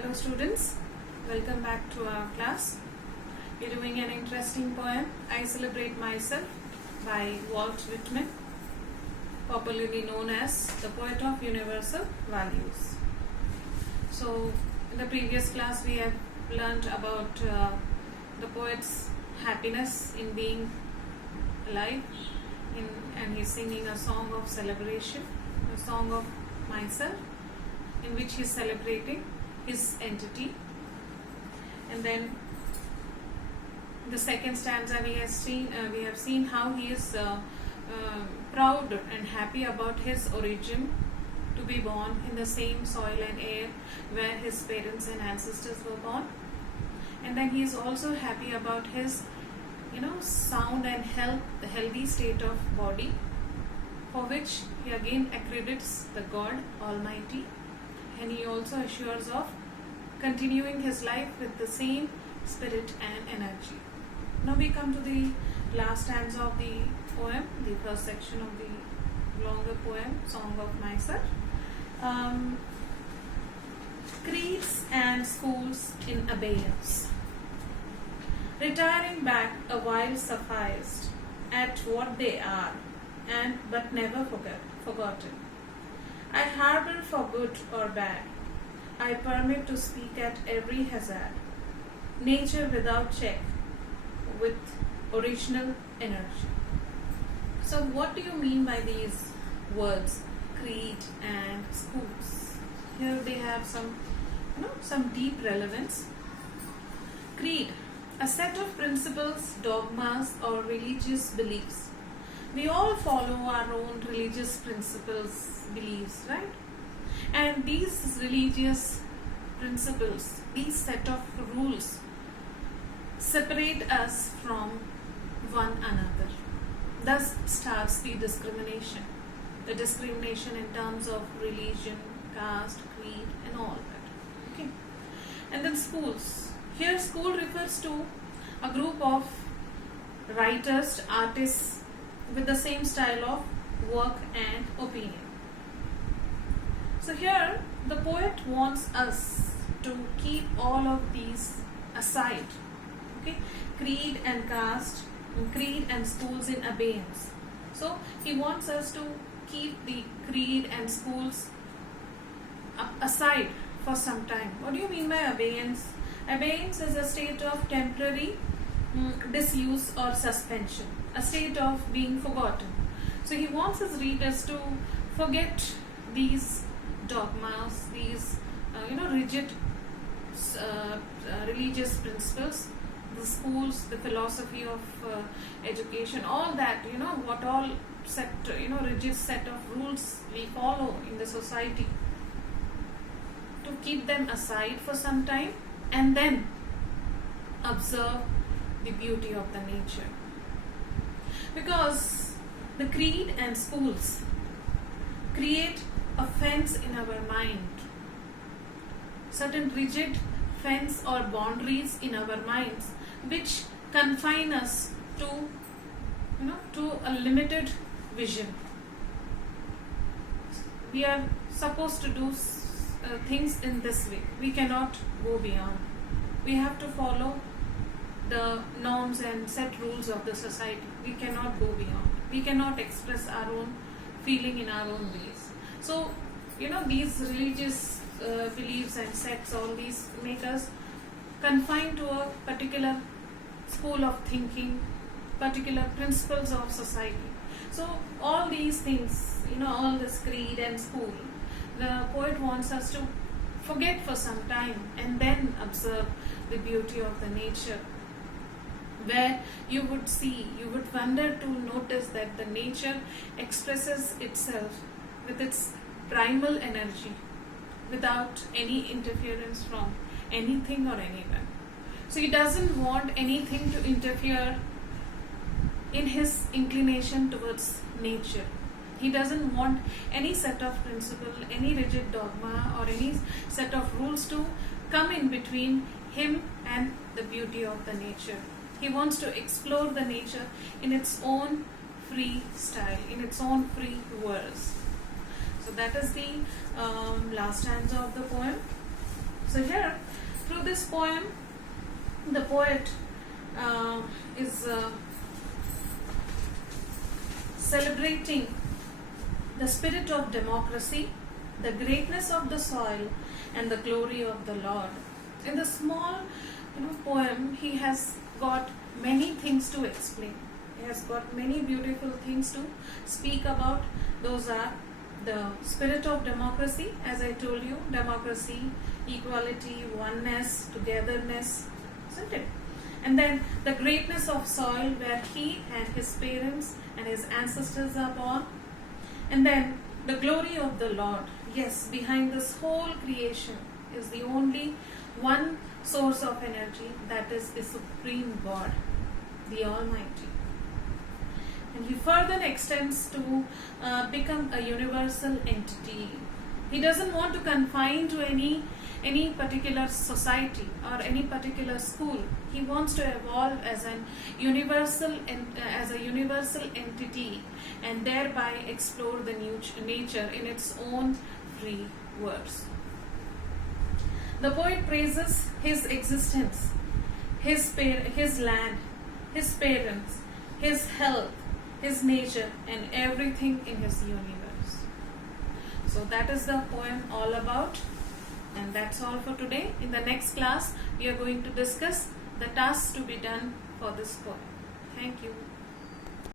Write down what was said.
Hello students, welcome back to our class. We're doing an interesting poem, I Celebrate Myself by Walt Whitman, popularly known as the Poet of Universal Values. So in the previous class we have learnt about the poet's happiness in being alive and he's singing a song of celebration, a song of myself in which he's celebrating his entity. And then the second stanza we have seen how he is proud and happy about his origin, to be born in the same soil and air where his parents and ancestors were born. And then he is also happy about his sound and health, the healthy state of body, for which he again accredits the God Almighty, and he also assures of continuing his life with the same spirit and energy. Now we come to the last stanza of the poem, the first section of the longer poem, Song of Myself. Creeds and schools in abeyance. Retiring back a while sufficed at what they are, and but never forgotten. I harbor for good or bad. I permit to speak at every hazard. Nature without check, with original energy. So what do you mean by these words, creed and schools? Here they have some deep relevance. Creed, a set of principles, dogmas or religious beliefs. We all follow our own religious principles, beliefs, right? And these religious principles, these set of rules, separate us from one another. Thus starts the discrimination. The discrimination in terms of religion, caste, creed and all that. Okay. And then schools. Here school refers to a group of writers, artists with the same style of work and opinion. So here the poet wants us to keep all of these aside. Okay, creed and caste, creed and schools in abeyance. So he wants us to keep the creed and schools aside for some time. What do you mean by abeyance? Abeyance is a state of temporary disuse or suspension, a state of being forgotten. So he wants his readers to forget these dogmas, these rigid religious principles, the schools, the philosophy of education, all that, what all rigid set of rules we follow in the society, to keep them aside for some time and then observe the beauty of the nature. Because the creed and schools create a fence in our mind, certain rigid fence or boundaries in our minds which confine us to a limited vision. We are supposed to do things in this way. We cannot go beyond. We have to follow the norms and set rules of the society. We cannot go beyond. We cannot express our own feeling in our own ways. So, these religious beliefs and sects, all these make us confined to a particular school of thinking, particular principles of society. So, all these things, all this creed and school, the poet wants us to forget for some time and then observe the beauty of the nature, where you would wonder to notice that the nature expresses itself with its primal energy without any interference from anything or anyone. So he doesn't want anything to interfere in his inclination towards nature. He doesn't want any set of principle, any rigid dogma or any set of rules to come in between him and the beauty of the nature. He wants to explore the nature in its own free style, in its own free verse. So that is the last stanza of the poem. So here, through this poem, the poet is celebrating the spirit of democracy, the greatness of the soil, and the glory of the Lord. In the small poem, he has got many things to explain. He has got many beautiful things to speak about. Those are the spirit of democracy, as I told you, democracy, equality, oneness, togetherness, isn't it? And then the greatness of soil, where he and his parents and his ancestors are born. And then the glory of the Lord. Yes, behind this whole creation is the only one source of energy, that is the Supreme God, the Almighty. And he further extends to become a universal entity. He doesn't want to confine to any particular society or any particular school. He wants to evolve as a universal entity, and thereby explore the nature in its own free words. The poet praises his existence, his land, his parents, his health, his nature, and everything in his universe. So that is the poem all about. And that's all for today. In the next class, we are going to discuss the tasks to be done for this poem. Thank you.